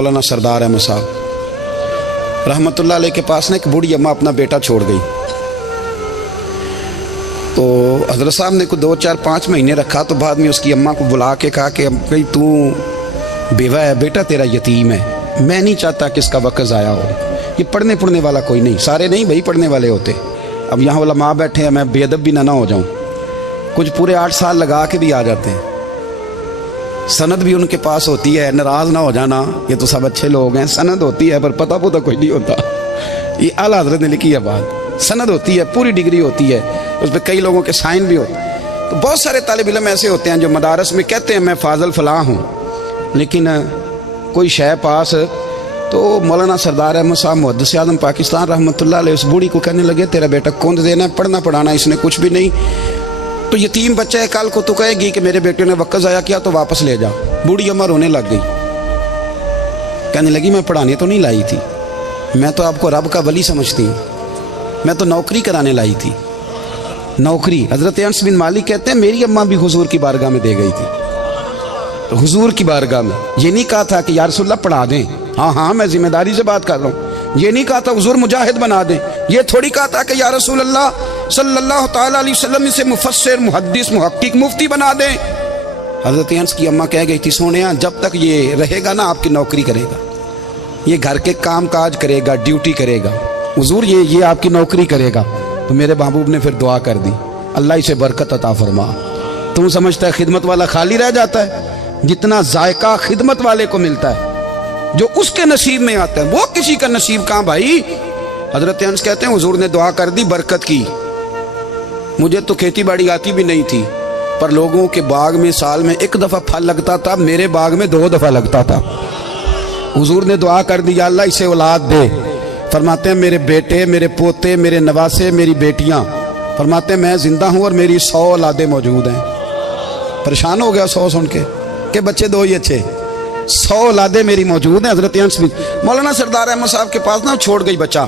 مولانا سردار احمد صاحب رحمۃ اللہ علیہ کے پاس نا ایک بوڑھی اماں اپنا بیٹا چھوڑ گئی، تو حضرت صاحب نے کوئی 2 4 5 مہینے رکھا، تو بعد میں اس کی اماں کو بلا کے کہا کہ بھائی تو بیوہ ہے، بیٹا تیرا یتیم ہے، میں نہیں چاہتا کہ اس کا وقت ضائع ہو، یہ پڑھنے والا کوئی نہیں، سارے نہیں بھائی پڑھنے والے ہوتے، اب یہاں علماء بیٹھے ہیں، میں بے ادب بھی نہ ہو جاؤں، کچھ پورے 8 سال لگا کے بھی آ جاتے ہیں، سند بھی ان کے پاس ہوتی ہے، ناراض نہ ہو جانا، یہ تو سب اچھے لوگ ہیں، سند ہوتی ہے پر پتہ کوئی نہیں ہوتا، یہ اعلیٰ حضرت نے لکھی ہے بات، سند ہوتی ہے، پوری ڈگری ہوتی ہے، اس پہ کئی لوگوں کے سائن بھی ہوتے ہیں، تو بہت سارے طالب علم ایسے ہوتے ہیں جو مدارس میں کہتے ہیں میں فاضل فلاں ہوں، لیکن کوئی شے پاس، تو مولانا سردار احمد صاحب محدث اعظم پاکستان رحمۃ اللہ علیہ اس بوڑھی کو کہنے لگے تیرا بیٹا کون دینا ہے، پڑھنا پڑھانا اس نے کچھ بھی نہیں، تو یتیم بچہ ہے، کل کو تو کہے گی کہ میرے بیٹے نے وقت ضائع کیا تو واپس لے جا۔ بوڑھی اماں رونے لگ گئی، کہنے لگی میں پڑھانے تو نہیں لائی تھی، میں تو آپ کو رب کا ولی سمجھتی ہوں، میں تو نوکری کرانے لائی تھی، نوکری۔ حضرت انس بن مالک کہتے ہیں میری اماں بھی حضور کی بارگاہ میں دے گئی تھی، حضور کی بارگاہ میں، یہ نہیں کہا تھا کہ یا رسول اللہ پڑھا دیں، ہاں میں ذمہ داری سے بات کر رہا ہوں، یہ نہیں کہا تھا حضور مجاہد بنا دیں، یہ تھوڑی کہا تھا کہ یا رسول اللہ صلی اللہ تعالیٰ علیہ وسلم سے مفسر محدث محقق مفتی بنا دیں۔ حضرت انس کی اماں کہہ گئی تھی سونیا جب تک یہ رہے گا نا آپ کی نوکری کرے گا، یہ گھر کے کام کاج کرے گا، ڈیوٹی کرے گا، حضور یہ آپ کی نوکری کرے گا۔ تو میرے محبوب نے پھر دعا کر دی اللہ اسے برکت عطا فرما۔ تم سمجھتا ہے خدمت والا خالی رہ جاتا ہے؟ جتنا ذائقہ خدمت والے کو ملتا ہے، جو اس کے نصیب میں آتا ہے، وہ کسی کا نصیب کہاں بھائی۔ حضرت انس کہتے ہیں حضور نے دعا کر دی برکت کی، مجھے تو کھیتی باڑی آتی بھی نہیں تھی، پر لوگوں کے باغ میں سال میں 1 دفعہ پھل لگتا تھا، میرے باغ میں 2 دفعہ لگتا تھا۔ حضور نے دعا کر دی یا اللہ اسے اولاد دے، فرماتے ہیں میرے بیٹے، میرے پوتے، میرے نواسے، میری بیٹیاں، فرماتے ہیں میں زندہ ہوں اور میری 100 اولادیں موجود ہیں۔ پریشان ہو گیا 100 سن کے کہ بچے 2 ہی اچھے، 100 اولادیں میری موجود ہیں۔ حضرت انس مولانا سردار احمد صاحب کے پاس نا چھوڑ گئی بچہ،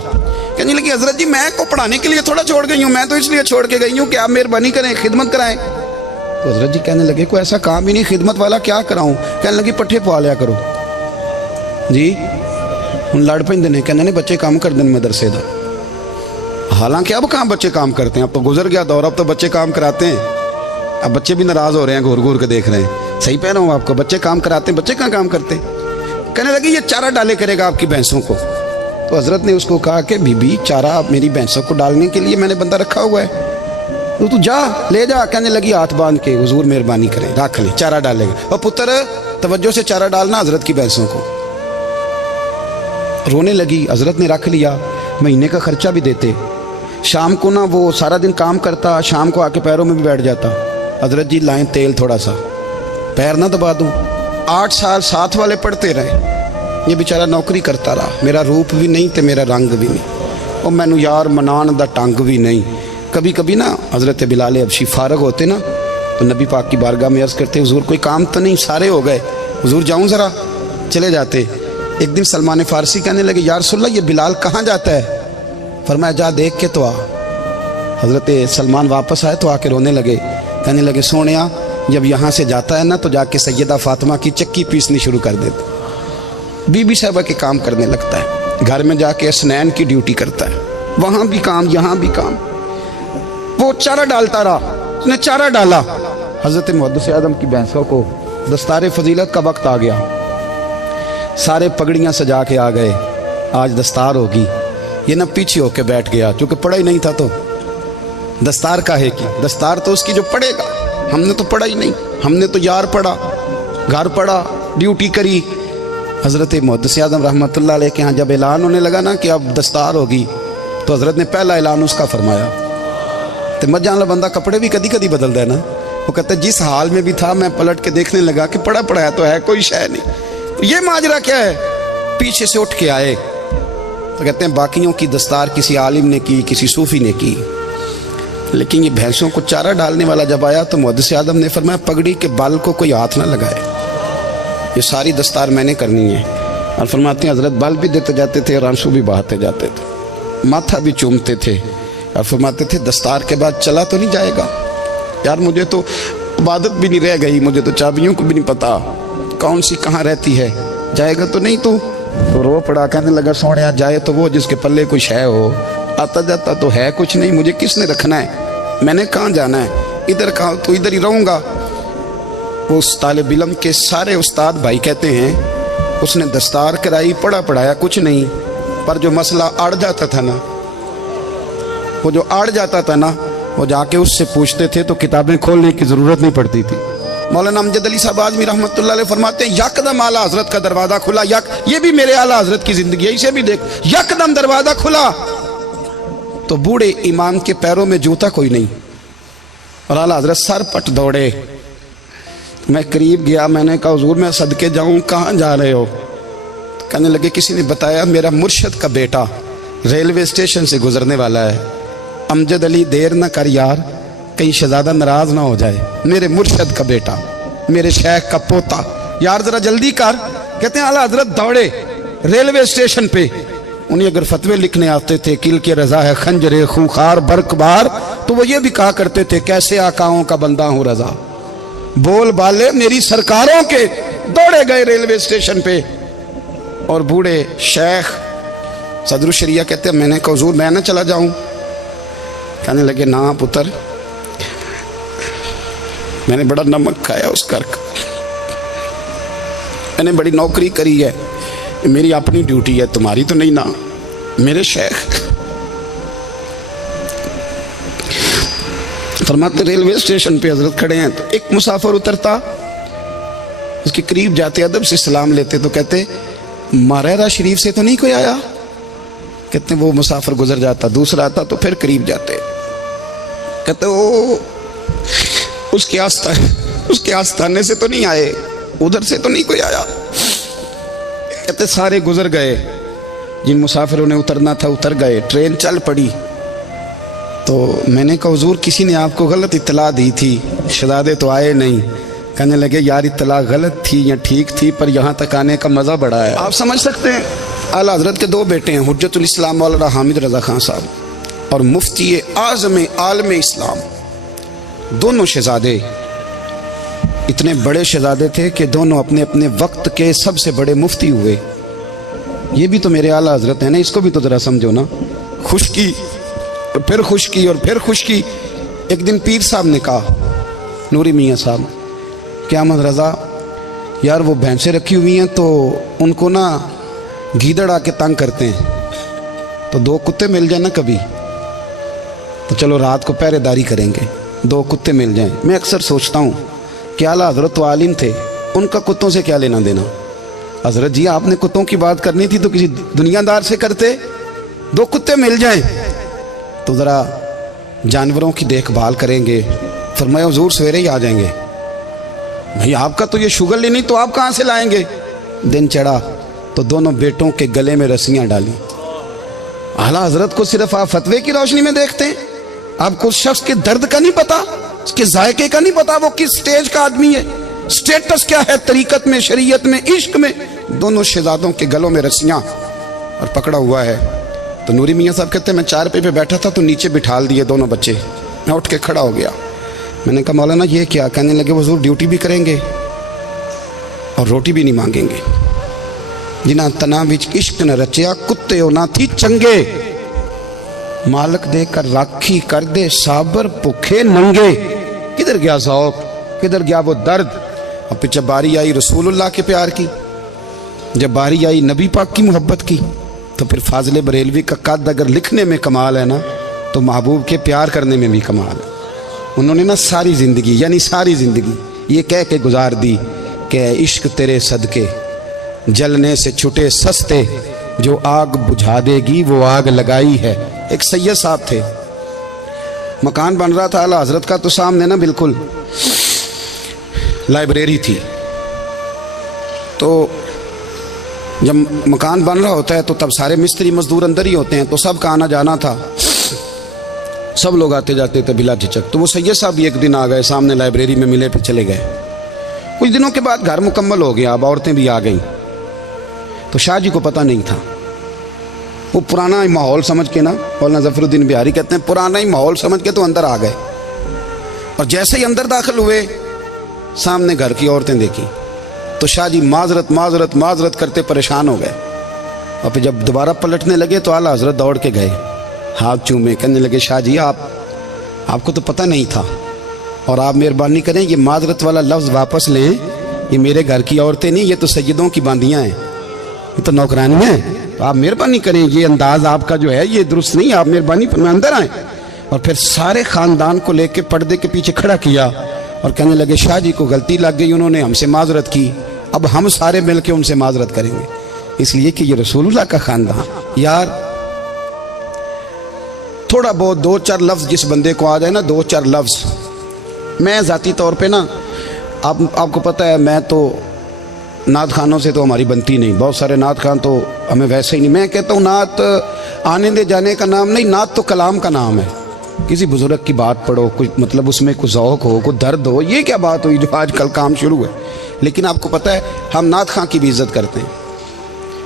کہنے لگی حضرت جی میں کو پڑھانے کے لیے تھوڑا چھوڑ گئی ہوں، میں تو اس لیے چھوڑ کے گئی ہوں کہ آپ مہربانی کریں خدمت کرائیں۔ تو حضرت جی کہنے لگے کوئی ایسا کام ہی نہیں، خدمت والا کیا کراؤں؟ کہنے لگی پٹھے پوا لیا کرو جی، ہن لڑ پہ دینے، کہنے نے بچے کام کر دیں مدرسے دا، حالانکہ اب کہاں بچے کام کرتے ہیں، اب تو گزر گیا دور، اب تو بچے کام کراتے ہیں، اب بچے بھی ناراض ہو رہے ہیں، گھور کے دیکھ رہے ہیں، صحیح پہ رہا ہوں آپ کو، بچے کام کراتے ہیں، بچے کہاں کام کرتے ہیں؟ کہنے لگی یہ چارہ ڈالے کرے گا آپ کی بھینسوں کو۔ تو حضرت نے اس کو کہا کہ بی بی چارہ میری بھینسوں کو ڈالنے کے لیے میں نے بندہ رکھا ہوا ہے، تو جا لے جا۔ کہنے لگی ہاتھ باندھ کے حضور مہربانی کریں رکھ لے، چارہ ڈالے گا، اور پتر توجہ سے چارہ ڈالنا حضرت کی بھینسوں کو۔ رونے لگی، حضرت نے رکھ لیا، مہینے کا خرچہ بھی دیتے، شام کو نا وہ سارا دن کام کرتا، شام کو آ کے پیروں میں بھی بیٹھ جاتا، حضرت جی لائیں تیل تھوڑا سا، پیر نہ دبا دوں۔ 8 سال ساتھ والے پڑھتے رہے، یہ بیچارہ نوکری کرتا رہا، میرا روپ بھی نہیں تے میرا رنگ بھی نہیں، اور مینو یار منان دا ٹنگ بھی نہیں۔ کبھی کبھی نا حضرت بلال حبشی فارغ ہوتے نا تو نبی پاک کی بارگاہ میں عرض کرتے حضور کوئی کام تو نہیں، سارے ہو گئے، حضور جاؤں ذرا، چلے جاتے۔ ایک دن سلمان فارسی کہنے لگے یا رسول اللہ یہ بلال کہاں جاتا ہے؟ فرمایا جا دیکھ کے تو آ۔ حضرت سلمان واپس آئے تو آ کے رونے لگے، کہنے لگے سونیا جب یہاں سے جاتا ہے نا تو جا کے سیدہ فاطمہ کی چکی پیسنی شروع کر دیتا، بی بی صاحبہ کے کام کرنے لگتا ہے، گھر میں جا کے اسنین کی ڈیوٹی کرتا ہے، وہاں بھی کام یہاں بھی کام۔ وہ چارہ ڈالتا رہا، اس نے چارہ ڈالا، حضرت محدث اعظم کی بھینسوں کو دستار فضیلت کا وقت آ گیا، سارے پگڑیاں سجا کے آ گئے، آج دستار ہوگی، یہ نہ پیچھے ہو کے بیٹھ گیا، چونکہ پڑھا ہی نہیں تھا تو دستار کاہے کی، دستار تو اس کی جو پڑھے گا، ہم نے تو پڑھا ہی نہیں، ہم نے تو یار پڑھا، گھر پڑھا، ڈیوٹی کری۔ حضرت محدث اعظم رحمۃ اللہ علیہ کے ہاں جب اعلان ہونے لگا نا کہ اب دستار ہوگی، تو حضرت نے پہلا اعلان اس کا فرمایا۔ تو مت جان لا بندہ کپڑے بھی کدی کدی بدل دے نا، وہ کہتے جس حال میں بھی تھا میں پلٹ کے دیکھنے لگا کہ پڑھا پڑھایا تو ہے، کوئی شے نہیں، تو یہ ماجرا کیا ہے؟ پیچھے سے اٹھ کے آئے تو کہتے ہیں باقیوں کی دستار کسی عالم نے کی، کسی صوفی نے کی، لیکن یہ بھینسوں کو چارہ ڈالنے والا جب آیا تو محدث اعظم نے فرمایا پگڑی کے بال کو کوئی ہاتھ نہ لگائے، یہ ساری دستار میں نے کرنی ہے۔ اور فرماتے ہیں حضرت بال بھی دیتے جاتے تھے اور آنسو بھی بہاتے جاتے تھے، ماتھا بھی چومتے تھے، اور فرماتے تھے دستار کے بعد چلا تو نہیں جائے گا یار، مجھے تو عبادت بھی نہیں رہ گئی، مجھے تو چابیوں کو بھی نہیں پتا کون سی کہاں رہتی ہے، جائے گا تو نہیں تو رو پڑا، کہنے لگا سونے جائے تو وہ جس کے پلے کچھ ہے ہو، آتا جاتا تو ہے کچھ نہیں، مجھے کس نے رکھنا ہے، میں نے کہاں جانا ہے، ادھر کہاں تو ادھر ہی رہوں گا۔ اس طالب علم کے سارے استاد بھائی کہتے ہیں اس نے دستار کرائی، پڑھا پڑھایا کچھ نہیں، پر جو مسئلہ اڑ جاتا تھا نا، وہ جو اڑ جاتا تھا نا، وہ جا کے اس سے پوچھتے تھے تو کتابیں کھولنے کی ضرورت نہیں پڑتی تھی۔ مولانا امجد علی صاحب اعظمی رحمۃ اللہ علیہ فرماتے ہیں یکدم اعلیٰ حضرت کا دروازہ کھلا، یہ بھی میرے اعلیٰ حضرت کی زندگی ہے، اسے بھی دیکھ، یکدم دروازہ کھلا تو بوڑھے امام کے پیروں میں جوتا کوئی نہیں، اور اعلیٰ حضرت سر پٹ دوڑے۔ میں قریب گیا، میں نے کہا حضور میں صدقے جاؤں، کہاں جا رہے ہو؟ کہنے لگے کسی نے بتایا میرا مرشد کا بیٹا ریلوے اسٹیشن سے گزرنے والا ہے، امجد علی دیر نہ کر یار، کہیں شہزادہ ناراض نہ ہو جائے، میرے مرشد کا بیٹا، میرے شیخ کا پوتا، یار ذرا جلدی کر۔ کہتے ہیں اعلیٰ حضرت دوڑے ریلوے اسٹیشن پہ، انہیں اگر فتوے لکھنے آتے تھے کل کے رضا ہے خنجر خونخوار برق بار، تو وہ یہ بھی کہا کرتے تھے کیسے آقاؤں کا بندہ ہوں رضا، بول بالے میری سرکاروں کے۔ دوڑے گئے ریلوے اسٹیشن پہ، اور بوڑھے شیخ صدر الشریعہ کہتے ہیں میں نے کہا حضور میں نہ چلا جاؤں؟ کہنے لگے نا پتر، میں نے بڑا نمک کھایا اس گھر کا، میں نے بڑی نوکری کری ہے، میری اپنی ڈیوٹی ہے، تمہاری تو نہیں نا۔ میرے شیخ فرماتے ریلوے اسٹیشن پہ حضرت کھڑے ہیں تو ایک مسافر اترتا، اس کے قریب جاتے ادب سے سلام لیتے تو کہتے ماریرا شریف سے تو نہیں کوئی آیا؟ کہتے وہ مسافر گزر جاتا، دوسرا آتا تو پھر قریب جاتے، کہتے وہ اس کے آستانے سے تو نہیں آئے، ادھر سے تو نہیں کوئی آیا؟ کہتے سارے گزر گئے، جن مسافروں نے اترنا تھا اتر گئے، ٹرین چل پڑی۔ تو میں نے کہا حضور کسی نے آپ کو غلط اطلاع دی تھی، شہزادے تو آئے نہیں۔ کہنے لگے یار اطلاع غلط تھی یا ٹھیک تھی، پر یہاں تک آنے کا مزہ بڑا ہے۔ آپ سمجھ سکتے ہیں اعلیٰ حضرت کے دو بیٹے ہیں، حجت الاسلام مولانا حامد رضا خان صاحب اور مفتی اعظم عالم اسلام، دونوں شہزادے اتنے بڑے شہزادے تھے کہ دونوں اپنے اپنے وقت کے سب سے بڑے مفتی ہوئے۔ یہ بھی تو میرے اعلیٰ حضرت ہیں نا، اس کو بھی تو ذرا سمجھو نا، خشکی اور پھر خشکی اور پھر خشکی۔ ایک دن پیر صاحب نے کہا، نوری میاں صاحب، کہ احمد رضا یار وہ بھینسیں رکھی ہوئی ہیں تو ان کو نا گیدڑ آ کے تنگ کرتے ہیں، تو دو کتے مل جائیں نا کبھی تو چلو رات کو پہرے داری کریں گے، دو کتے مل جائیں۔ میں اکثر سوچتا ہوں کہ اعلیٰ حضرت تو عالم تھے، ان کا کتوں سے کیا لینا دینا؟ حضرت جی آپ نے کتوں کی بات کرنی تھی تو کسی دنیا دار سے کرتے، دو کتے مل جائیں تو ذرا جانوروں کی دیکھ بھال کریں گے۔ فرمایا حضور سویرے ہی آ جائیں گے۔ بھئی آپ کا تو یہ شوگر لینی تو آپ کہاں سے لائیں گے؟ دن چڑھا تو دونوں بیٹوں کے گلے میں رسیاں ڈالی۔ اعلیٰ حضرت کو صرف آپ فتوے کی روشنی میں دیکھتے ہیں، آپ کو اس شخص کے درد کا نہیں پتا، اس کے ذائقے کا نہیں پتا، وہ کس سٹیج کا آدمی ہے، سٹیٹس کیا ہے طریقت میں، شریعت میں، عشق میں۔ دونوں شہزادوں کے گلوں میں رسیاں اور پکڑا ہوا ہے۔ تو نوری میاں صاحب کہتے ہیں میں چارپے پہ بیٹھا تھا تو نیچے بٹھال دیے دونوں بچے، میں اٹھ کے کھڑا ہو گیا۔ میں نے کہا مولانا یہ کیا؟ کہنے لگے حضور ڈیوٹی بھی کریں گے اور روٹی بھی نہیں مانگیں گے، جنہ تنا وچ عشق نہ رچیا کتے ہو نہ تھی چنگے، مالک دے کر راکھی کر دے صابر بھوکے ننگے۔ کدھر گیا ذوق، کدھر گیا وہ درد؟ اور پھر جب باری آئی رسول اللہ کے پیار کی، جب باری آئی نبی پاک کی محبت کی، تو پھر فاضل بریلوی کا قد اگر لکھنے میں کمال ہے نا تو محبوب کے پیار کرنے میں بھی کمال ہے۔ انہوں نے نا ساری زندگی، یعنی ساری زندگی یہ کہہ کے گزار دی کہ عشق تیرے صدقے جلنے سے چھٹے سستے، جو آگ بجھا دے گی وہ آگ لگائی ہے۔ ایک سید صاحب تھے، مکان بن رہا تھا اعلیٰ حضرت کا، تو سامنے نا بالکل لائبریری تھی۔ تو جب مکان بن رہا ہوتا ہے تو تب سارے مستری مزدور اندر ہی ہوتے ہیں، تو سب کا آنا جانا تھا، سب لوگ آتے جاتے تھے بلا جھجک۔ تو وہ سید صاحب بھی ایک دن آ گئے، سامنے لائبریری میں ملے، پھر چلے گئے۔ کچھ دنوں کے بعد گھر مکمل ہو گیا، اب عورتیں بھی آ گئیں، تو شاہ جی کو پتہ نہیں تھا۔ وہ پرانا ہی ماحول سمجھ کے نا، مولانا ظفر الدین بہاری کہتے ہیں پرانا ہی ماحول سمجھ کے تو اندر آ گئے، اور جیسے ہی اندر داخل ہوئے سامنے گھر کی عورتیں دیکھی، تو شاہ جی معذرت معذرت معذرت کرتے پریشان ہو گئے، اور پھر جب دوبارہ پلٹنے لگے تو اعلیٰ حضرت دوڑ کے گئے، ہاتھ چومے، کہنے لگے شاہ جی آپ کو تو پتہ نہیں تھا، اور آپ مہربانی کریں یہ معذرت والا لفظ واپس لیں، یہ میرے گھر کی عورتیں نہیں، یہ تو سیدوں کی باندیاں ہیں، یہ تو نوکرانیاں ہیں، تو آپ مہربانی کریں، یہ انداز آپ کا جو ہے یہ درست نہیں، آپ مہربانی فرمائیں اندر آئیں۔ اور پھر سارے خاندان کو لے کے پردے کے پیچھے کھڑا کیا اور کہنے لگے شاہ جی کو غلطی لگ گئی، انہوں نے ہم سے معذرت کی، اب ہم سارے مل کے ان سے معذرت کریں گے، اس لیے کہ یہ رسول اللہ کا خاندان۔ یار تھوڑا بہت 2-4 لفظ جس بندے کو آ جائے نا، 2-4 لفظ، میں ذاتی طور پہ نا آپ کو پتہ ہے میں تو نعت خانوں سے تو ہماری بنتی نہیں، بہت سارے نعت خان تو ہمیں ویسے ہی نہیں، میں کہتا ہوں نعت آنے دے جانے کا نام نہیں، نعت تو کلام کا نام ہے، کسی بزرگ کی بات پڑھو، کچھ مطلب اس میں کچھ ذوق ہو، کچھ درد ہو، یہ کیا بات ہوئی جو آج کل کام شروع ہے۔ لیکن آپ کو پتہ ہے ہم نعت خان کی بھی عزت کرتے ہیں،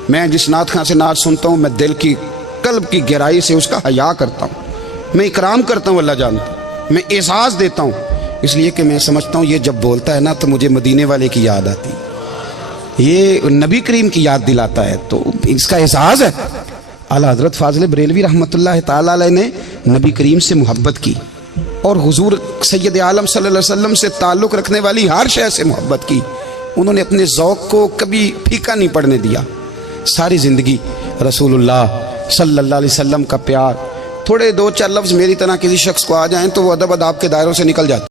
میں جس نعت خان سے نعت سنتا ہوں میں دل کی قلب کی گہرائی سے اس کا حیا کرتا ہوں، میں اکرام کرتا ہوں، اللہ جانتا ہوں، میں اعزاز دیتا ہوں، اس لیے کہ میں سمجھتا ہوں یہ جب بولتا ہے نا تو مجھے مدینے والے کی یاد آتی، یہ نبی کریم کی یاد دلاتا ہے، تو اس کا اعزاز ہے۔ اعلیٰ حضرت فاضل بریلوی رحمۃ اللہ تعالیٰ علیہ نے نبی کریم سے محبت کی اور حضور سید عالم صلی اللہ علیہ وسلم سے تعلق رکھنے والی ہر شے سے محبت کی، انہوں نے اپنے ذوق کو کبھی پھیکا نہیں پڑنے دیا، ساری زندگی رسول اللہ صلی اللہ علیہ وسلم کا پیار۔ تھوڑے 2-4 لفظ میری طرح کسی شخص کو آ جائیں تو وہ ادب اداب کے دائروں سے نکل جاتے